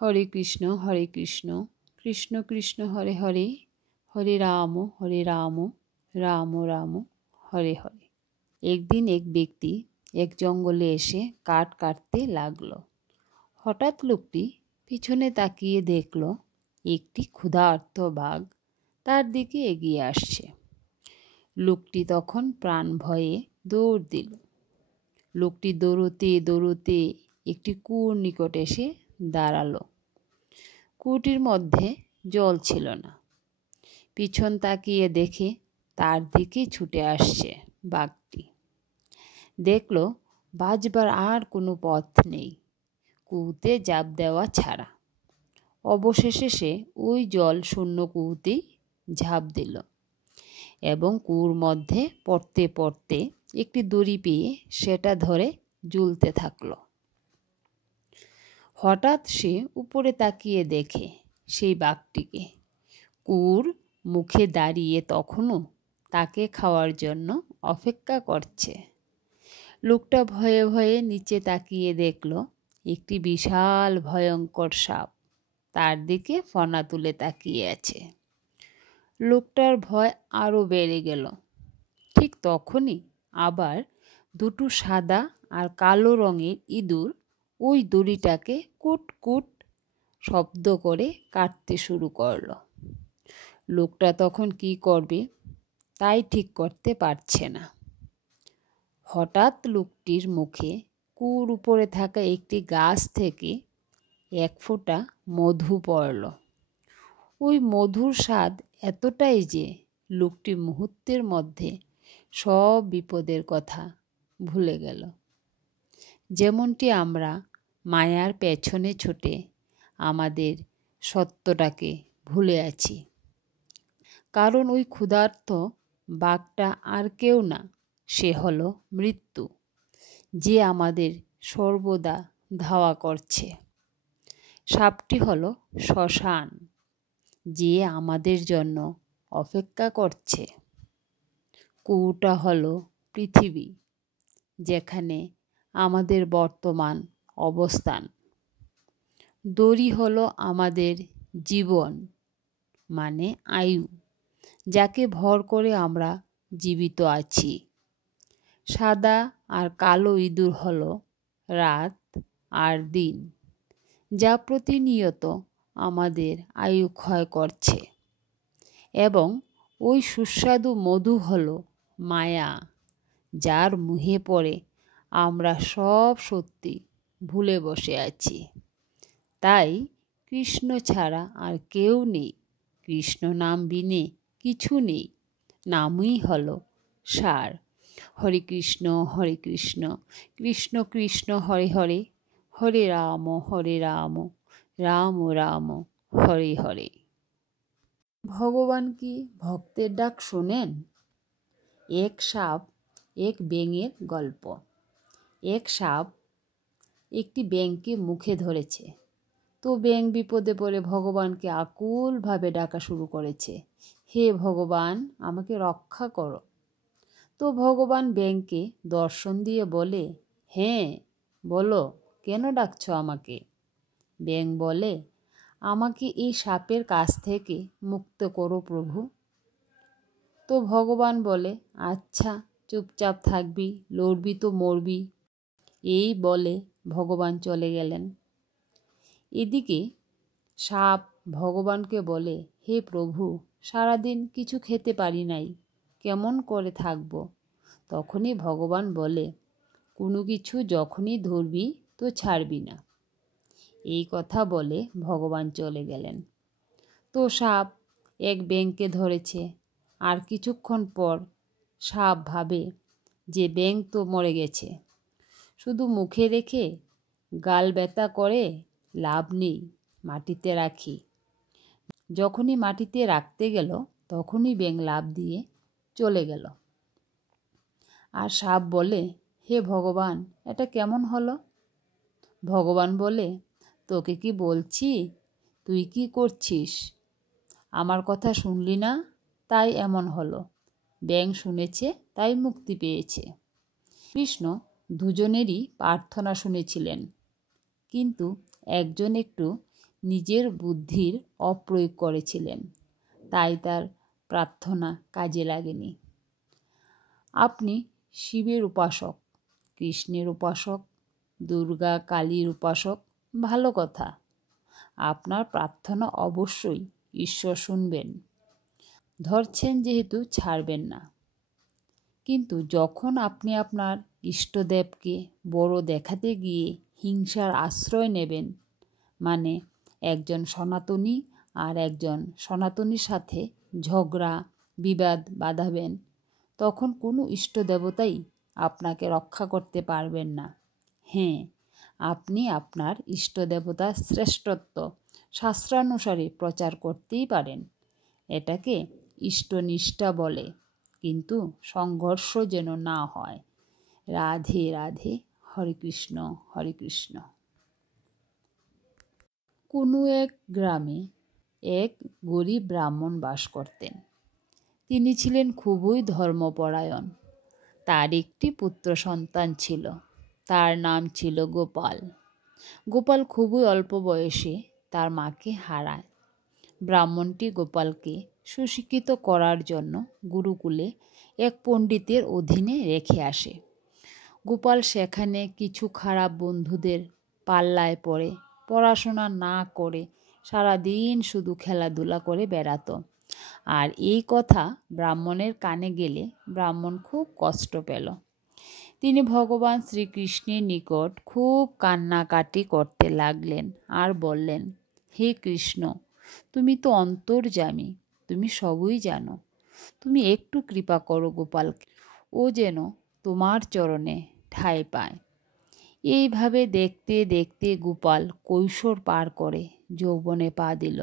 হরে কৃষ্ণ কৃষ্ণ কৃষ্ণ হরে হরে, হরে রাম রাম রাম হরে হরে। একদিন এক ব্যক্তি এক জঙ্গলে এসে কাঠ কাটতে লাগলো। হঠাৎ লোকটি পিছনে তাকিয়ে দেখল একটি ক্ষুধার্ত বাঘ তার দিকে এগিয়ে আসছে। লোকটি তখন প্রাণ ভয়ে দৌড় দিল। লোকটি দৌড়তে দৌড়তে একটি কুয়োর নিকট এসে দাঁড়ালো। কুয়োটির মধ্যে জল ছিল না। পিছন তাকিয়ে দেখে তার দিকে ছুটে আসছে বাঘটি। দেখল বাঁচবার আর কোনো পথ নেই, কুয়োতে ঝাঁপ দেওয়া ছাড়া। অবশেষে সে ওই জল শূন্য কুয়োতেই ঝাঁপ দিল এবং কুয়োর মধ্যে পড়তে পড়তে একটি দড়ি পেয়ে সেটা ধরে ঝুলতে থাকলো। হঠাৎ সে উপরে তাকিয়ে দেখে সেই বাঘটিকে কুয়োর মুখে দাঁড়িয়ে তখনও তাকে খাওয়ার জন্য অপেক্ষা করছে। লোকটা ভয়ে ভয়ে নিচে তাকিয়ে দেখল একটি বিশাল ভয়ঙ্কর সাপ তার দিকে ফনা তুলে তাকিয়ে আছে। লোকটার ভয় আরও বেড়ে গেল। ঠিক তখনই আবার দুটো সাদা আর কালো রঙের ইঁদুর ওই দড়িটাকে কুট কুট শব্দ করে কাটতে শুরু করলো। লোকটা তখন কি করবে তাই ঠিক করতে পারছে না। হঠাৎ লোকটির মুখে কুয়োর উপরে থাকা একটি গাছ থেকে এক ফোঁটা মধু পড়ল। ওই মধুর স্বাদ এতটাই যে লোকটি মুহূর্তের মধ্যে সব বিপদের কথা ভুলে গেল। যেমনটি আমরা মায়ার পেছনে ছুটে আমাদের সত্যটাকে ভুলে আছি। কারণ ওই ক্ষুধার্ত বাঘটা আর কেউ না, সে হলো মৃত্যু, যে আমাদের সর্বদা ধাওয়া করছে। সাপটি হলো শ্মশান, যে আমাদের জন্য অপেক্ষা করছে। কুয়োটা হলো পৃথিবী, যেখানে আমাদের বর্তমান অবস্থান। দড়ি হলো আমাদের জীবন মানে আয়ু, যাকে ভর করে আমরা জীবিত আছি। সাদা আর কালো ইঁদুর হলো রাত আর দিন, যা প্রতিনিয়ত আমাদের আয়ু ক্ষয় করছে। এবং ওই সুস্বাদু মধু হলো মায়া, যার মুহে পড়ে আমরা সব সত্যি ভুলে বসে আছি। তাই কৃষ্ণ ছাড়া আর কেউ নেই, কৃষ্ণ নাম বিনে কিছু নেই, নামই হলো সার। হরে কৃষ্ণ কৃষ্ণ কৃষ্ণ হরে হরে, হরে রাম রাম রাম হরে হরে। ভগবান কি ভক্তের ডাক শোনেন? এক সাপ এক ব্যাঙের গল্প। এক সাপ একটি ব্যাঙকে মুখে ধরেছে। তো ব্যাঙ বিপদে পড়ে ভগবানকে আকুলভাবে ডাকা শুরু করেছে, হে ভগবান, আমাকে রক্ষা করো। তো ভগবান ব্যাঙকে দর্শন দিয়ে বলে, হ্যাঁ বলো, কেন ডাকছ আমাকে? ব্যাঙ বলে, আমাকে এই সাপের কাছ থেকে মুক্ত করো প্রভু। তো ভগবান বলে, আচ্ছা চুপচাপ থাকবি, লড়বি তো মরবি। এই বলে ভগবান চলে গেলেন। এদিকে সাপ ভগবানকে বলে, হে প্রভু, সারাদিন কিছু খেতে পারি নাই, কেমন করে থাকব? তখনই ভগবান বলে, কোনো কিছু যখনই ধরবি তো ছাড়বি না। এই কথা বলে ভগবান চলে গেলেন। তো সাপ এক ব্যাঙকে ধরেছে। আর কিছুক্ষণ পর সাপ ভাবে যে ব্যাঙ তো মরে গেছে, শুধু মুখে রেখে গাল ব্যথা করে লাভ নেই, মাটিতে রাখি। যখনই মাটিতে রাখতে গেল তখনই ব্যাঙ লাফ দিয়ে চলে গেল। আর সাপ বলে, হে ভগবান, এটা কেমন হলো? ভগবান বলে, তোকে কি বলছি, তুই কি করছিস? আমার কথা শুনলি না, তাই এমন হলো। ব্যাঙ শুনেছে তাই মুক্তি পেয়েছে। কৃষ্ণ দুজনেরই প্রার্থনা শুনেছিলেন, কিন্তু একজন একটু নিজের বুদ্ধির অপ্রয়োগ করেছিলেন, তাই তার প্রার্থনা কাজে লাগেনি। আপনি শিবের উপাসক, কৃষ্ণের উপাসক, দুর্গা কালীর উপাসক, ভালো কথা। আপনার প্রার্থনা অবশ্যই ঈশ্বর শুনবেন। ধরছেন যেহেতু ছাড়বেন না। কিন্তু যখন আপনি আপনার ইষ্টদেবকে বড় দেখাতে গিয়ে হিংসার আশ্রয় নেবেন, মানে একজন সনাতনী আর একজন সনাতনীর সাথে ঝগড়া বিবাদ বাঁধাবেন, তখন কোনো ইষ্টদেবতাই আপনাকে রক্ষা করতে পারবেন না। হ্যাঁ, আপনি আপনার ইষ্টদেবতার শ্রেষ্ঠত্ব শাস্ত্রানুসারে প্রচার করতেই পারেন। এটাকে ইষ্টনিষ্ঠা বলে, কিন্তু সংঘর্ষ যেন না হয়। রাধে রাধে, হরে কৃষ্ণ হরে কৃষ্ণ। কোনো এক গ্রামে এক গরিব ব্রাহ্মণ বাস করতেন। তিনি ছিলেন খুবই ধর্মপরায়ণ। তার একটি পুত্র সন্তান ছিল, তার নাম ছিল গোপাল। গোপাল খুবই অল্প বয়সে তার মাকে হারায়। ব্রাহ্মণটি গোপালকে সুশিক্ষিত করার জন্য গুরুকুলে এক পণ্ডিতের অধীনে রেখে আসে। গোপাল সেখানে কিছু খারাপ বন্ধুদের পাল্লায় পড়ে পড়াশোনা না করে সারাদিন শুধু খেলাধুলা করে বেড়াতো। আর এই কথা ব্রাহ্মণের কানে গেলে ব্রাহ্মণ খুব কষ্ট পেল। তিনি ভগবান শ্রীকৃষ্ণের নিকট খুব কান্নাকাটি করতে লাগলেন আর বললেন, হে কৃষ্ণ, তুমি তো অন্তর্যামী, তুমি সবই জানো। তুমি একটু কৃপা করো গোপালকে, ও যেন তোমার চরণে ঠাঁই পায়। এইভাবে দেখতে দেখতে গোপাল কৈশোর পার করে যৌবনে পা দিল।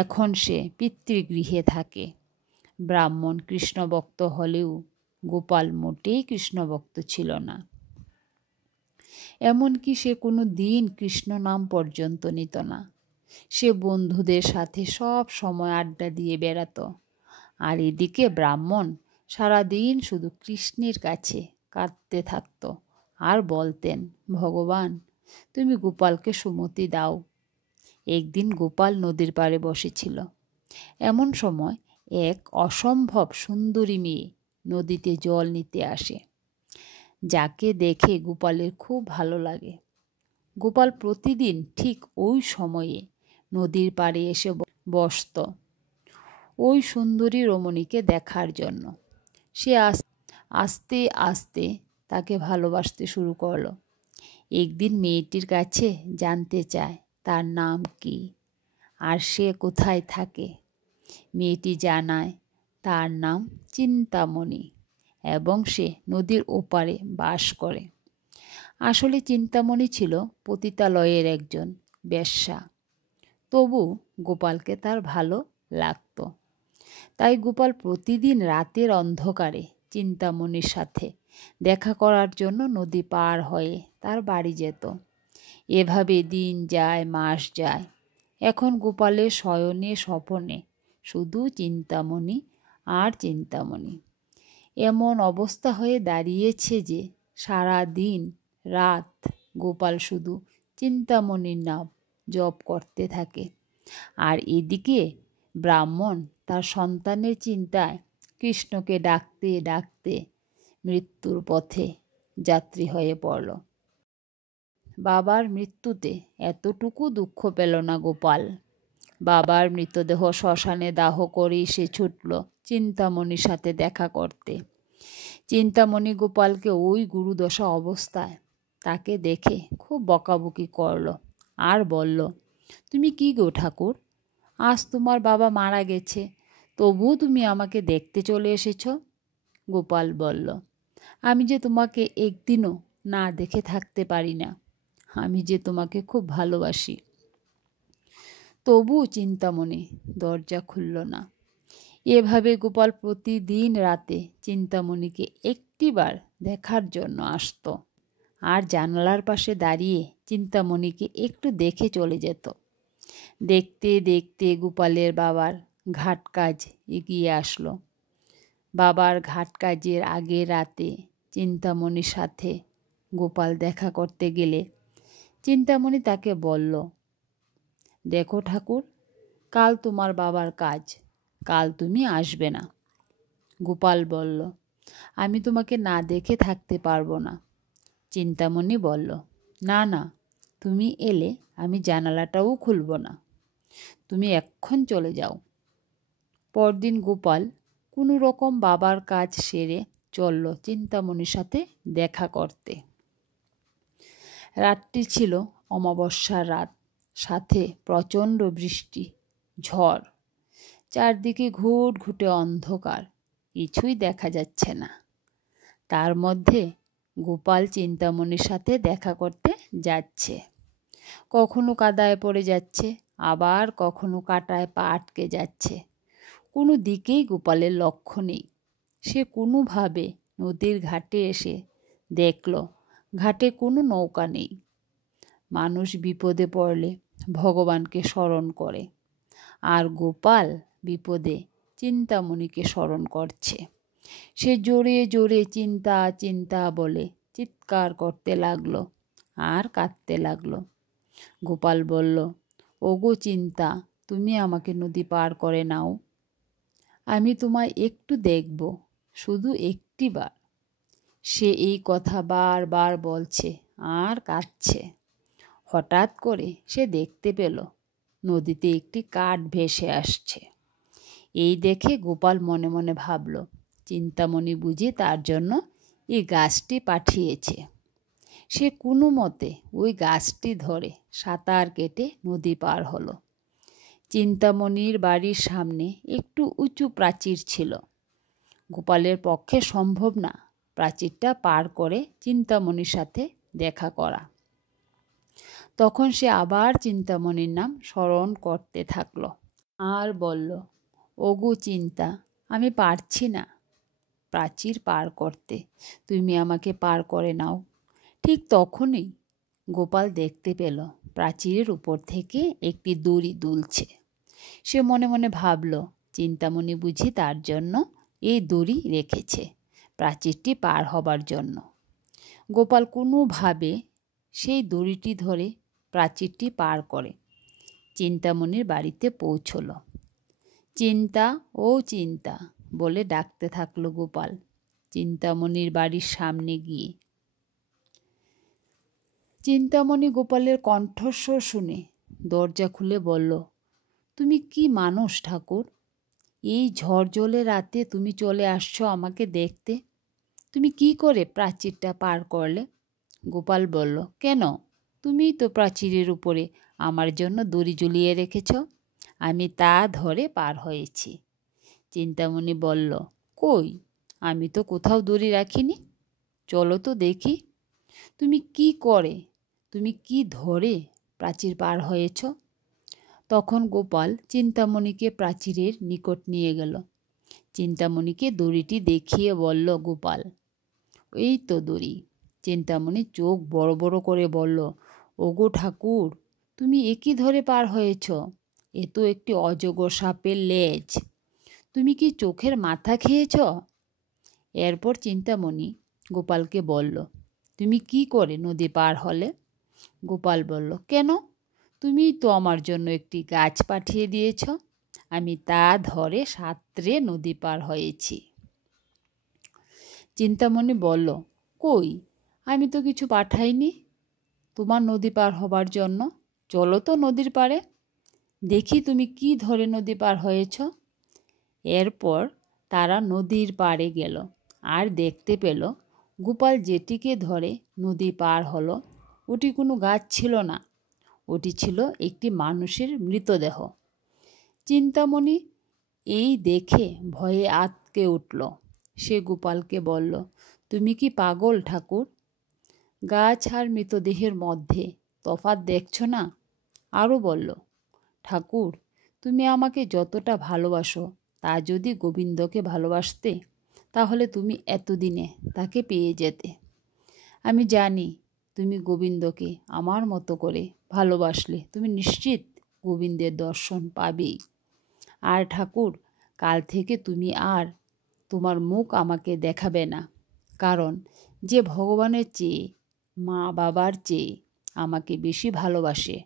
এখন সে পিতৃগৃহে থাকে। ব্রাহ্মণ কৃষ্ণভক্ত হলেও গোপাল মোটেই কৃষ্ণভক্ত ছিল না। এমনকি সে কোনো দিন কৃষ্ণ নাম পর্যন্ত নিত না। সে বন্ধুদের সাথে সব সময় আড্ডা দিয়ে বেড়াতো। আর এদিকে ব্রাহ্মণ সারাদিন শুধু কৃষ্ণের কাছে কাঁদতে থাকত আর বলতেন, ভগবান তুমি গোপালকে সুমতি দাও। একদিন গোপাল নদীর পাড়ে বসেছিল। এমন সময় এক অসম্ভব সুন্দরী মেয়ে নদীতে জল নিতে আসে, যাকে দেখে গোপালের খুব ভালো লাগে। গোপাল প্রতিদিন ঠিক ওই সময়ে নদীর পাড়ে এসে বসত ওই সুন্দরী রমণীকে দেখার জন্য। সে আস্তে আস্তে তাকে ভালোবাসতে শুরু করলো। একদিন মেয়েটির কাছে জানতে চায় তার নাম কি আর সে কোথায় থাকে। মেয়েটি জানায় তার নাম চিন্তামণি এবং সে নদীর ওপারে বাস করে। আসলে চিন্তামণি ছিল পতিতালয়ের একজন বেশ্যা। তবু গোপালকে তার ভালো লাগতো। তাই গোপাল প্রতিদিন রাতের অন্ধকারে চিন্তামণির সাথে দেখা করার জন্য নদী পার হয়ে তার বাড়ি যেত। এভাবে দিন যায়, মাস যায়। এখন গোপালের শয়নে স্বপনে শুধু চিন্তামণি আর চিন্তামণি। এমন অবস্থা হয়ে দাঁড়িয়েছে যে সারা দিন রাত গোপাল শুধু চিন্তামণির নাম জপ করতে থাকে। আর এদিকে ব্রাহ্মণ তার সন্তানের চিন্তায় কৃষ্ণকে ডাকতে ডাকতে মৃত্যুর পথে যাত্রী হয়ে পড়ল। বাবার মৃত্যুতে এতটুকু দুঃখ পেল না গোপাল। বাবার মৃতদেহ শ্মশানে দাহ করেই সে ছুটল চিন্তামণির সাথে দেখা করতে। চিন্তামণি গোপালকে ওই গুরুদশা অবস্থায় তাকে দেখে খুব বকাবকি করল আর বলল, তুমি কি গো ঠাকুর, আজ তোমার বাবা মারা গেছে, তবুও তুমি আমাকে দেখতে চলে এসেছ। গোপাল বলল, আমি যে তোমাকে একদিনও না দেখে থাকতে পারি না, আমি যে তোমাকে খুব ভালোবাসি। তবুও চিন্তামণি দরজা খুলল না। এভাবে গোপাল প্রতিদিন রাতে চিন্তামণিকে একটিবার দেখার জন্য আসত আর জানালার পাশে দাঁড়িয়ে চিন্তামণিকে একটু দেখে চলে যেত। দেখতে দেখতে গোপালের বাবার ঘাট কাজ এগিয়ে আসলো। বাবার ঘাট কাজের আগের রাতে চিন্তামণির সাথে গোপাল দেখা করতে গেলে চিন্তামণি তাকে বলল, দেখো ঠাকুর, কাল তোমার বাবার কাজ, কাল তুমি আসবে না। গোপাল বলল, আমি তোমাকে না দেখে থাকতে পারবো না। চিন্তামণি বলল, না না, তুমি এলে আমি জানালাটাও খুলব না, তুমি এক্ষণ চলে যাও। পরদিন গোপাল কোনো রকম বাবার কাজ সেরে চলল চিন্তামণির সাথে দেখা করতে। রাতটি ছিল অমাবস্যার রাত, সাথে প্রচণ্ড বৃষ্টি, ঝড়। চারদিকে ঘুটঘুটে অন্ধকার, কিছুই দেখা যাচ্ছে না। তার মধ্যে গোপাল চিন্তামণির সাথে দেখা করতে যাচ্ছে। কখনো কাদায় পড়ে যাচ্ছে, আবার কখনো কাঁটায় পা আটকে যাচ্ছে। কোনো দিকেই গোপালের লক্ষ্য নেই। সে কোনোভাবে নদীর ঘাটে এসে দেখল ঘাটে কোনো নৌকা নেই। মানুষ বিপদে পড়লে ভগবানকে স্মরণ করে, আর গোপাল বিপদে চিন্তামণিকে স্মরণ করছে। সে জোরে জোরে চিন্তা চিন্তা বলে চিৎকার করতে লাগলো আর কাঁদতে লাগলো। গোপাল বলল, ওগো চিন্তা, তুমি আমাকে নদী পার করে নাও, আমি তোমায় একটু দেখব, শুধু একটিবার। সে এই কথা বারবার বলছে আর কাঁদছে। হঠাৎ করে সে দেখতে পেল নদীতে একটি কাঠ ভেসে আসছে। এই দেখে গোপাল মনে মনে ভাবল, চিন্তামণি বুঝি তার জন্য এই গাছটি পাঠিয়েছে। সে কোনো মতে ওই গাছটি ধরে সাঁতার কেটে নদী পার হলো। চিন্তামণির বাড়ির সামনে একটু উঁচু প্রাচীর ছিল। গোপালের পক্ষে সম্ভব না প্রাচীরটা পার করে চিন্তামণির সাথে দেখা করা। তখন সে আবার চিন্তামণির নাম স্মরণ করতে থাকলো আর বলল, ওগো চিন্তা, আমি পারছি না প্রাচীর পার করতে, তুমি আমাকে পার করে নাও। ঠিক তখনই গোপাল দেখতে পেল প্রাচীরের উপর থেকে একটি দড়ি দুলছে। সে মনে মনে ভাবল, চিন্তামণি বুঝি তার জন্য এই দড়ি রেখেছে প্রাচীরটি পার হবার জন্য। গোপাল কোনোভাবে সেই দড়িটি ধরে প্রাচীরটি পার করে চিন্তামণির বাড়িতে পৌঁছল। চিন্তা, ও চিন্তা বলে ডাকতে থাকলো গোপাল চিন্তামণির বাড়ির সামনে গিয়ে। চিন্তামণি গোপালের কণ্ঠস্বর শুনে দরজা খুলে বলল, তুমি কি মানুষ ঠাকুর? এই ঝড় জলে রাতে তুমি চলে আসছো আমাকে দেখতে? তুমি কি করে প্রাচীরটা পার করলে? গোপাল বলল, কেন, তুমিই তো প্রাচীরের উপরে আমার জন্য দড়ি ঝুলিয়ে রেখেছ, আমি তা ধরে পার হয়েছি। চিন্তামণি বলল, কই, আমি তো কোথাও দড়ি রাখিনি, চলো তো দেখি তুমি কি ধরে প্রাচীর পার হয়েছ। তখন গোপাল চিন্তামণিকে প্রাচীরের নিকট নিয়ে গেল। চিন্তামণিকে দড়িটি দেখিয়ে বলল গোপাল, এই তো দড়ি। চিন্তামণি চোখ বড় বড় করে বলল, ওগো ঠাকুর, তুমি একই ধরে পার হয়েছ, এ তো একটি অজগর সাপের লেজ, তুমি কি চোখের মাথা খেয়েছ? এরপর চিন্তামণি গোপালকে বলল, তুমি কি করে নদী পার হলে? গোপাল বলল, কেন, তুমিই তো আমার জন্য একটি গাছ পাঠিয়ে দিয়েছ, আমি তা ধরে সাঁতরে নদী পার হয়েছি। চিন্তামণি বলল, কই, আমি তো কিছু পাঠাইনি তোমার নদী পার হবার জন্য, চলো তো নদীর পাড়ে, দেখি তুমি কি ধরে নদী পার হয়েছ। এরপর তারা নদীর পাড়ে গেল আর দেখতে পেল গোপাল যেটিকে ধরে নদী পার হলো ওটি কোনো গাছ ছিল না, ওটি ছিল একটি মানুষের মৃতদেহ। চিন্তামণি এই দেখে ভয়ে আঁতকে উঠল। সে গোপালকে বলল, তুমি কি পাগল ঠাকুর? গাছ আর মৃতদেহের মধ্যে তফাৎ দেখছো না? আরও বলল, ঠাকুর, তুমি আমাকে যতটা ভালোবাসো তা যদি গোবিন্দকে ভালোবাসতে তাহলে তুমি এতদিনে তাকে পেয়ে যেতে। আমি জানি তুমি গোবিন্দকে আমার মতো করে ভালোবাসলে তুমি নিশ্চিত গোবিন্দের দর্শন পাবেই। আর ঠাকুর, কাল থেকে তুমি আর তোমার মুখ আমাকে দেখাবে না, কারণ যে ভগবানের চেয়ে, মা বাবার চেয়ে আমাকে বেশি ভালোবাসে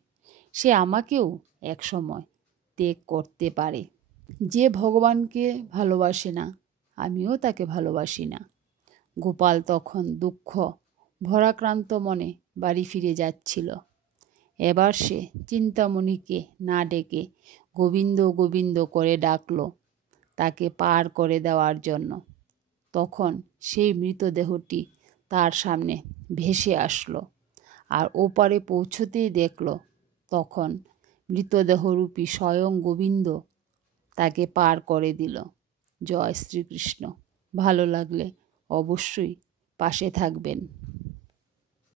সে আমাকেও একসময় ত্যাগ করতে পারে। যে ভগবানকে ভালোবাসে না, আমিও তাকে ভালোবাসি না। গোপাল তখন দুঃখ ভরাক্রান্ত মনে বাড়ি ফিরে যাচ্ছিল। এবার সে চিন্তামণিকে না ডেকে গোবিন্দ গোবিন্দ করে ডাকল তাকে পার করে দেওয়ার জন্য। তখন সেই মৃতদেহটি তার সামনে ভেসে আসলো, আর ওপারে পৌঁছতেই দেখল তখন মৃতদেহরূপী স্বয়ং গোবিন্দ তাকে পার করে দিল। জয় শ্রীকৃষ্ণ। ভালো লাগলে অবশ্যই পাশে থাকবেন।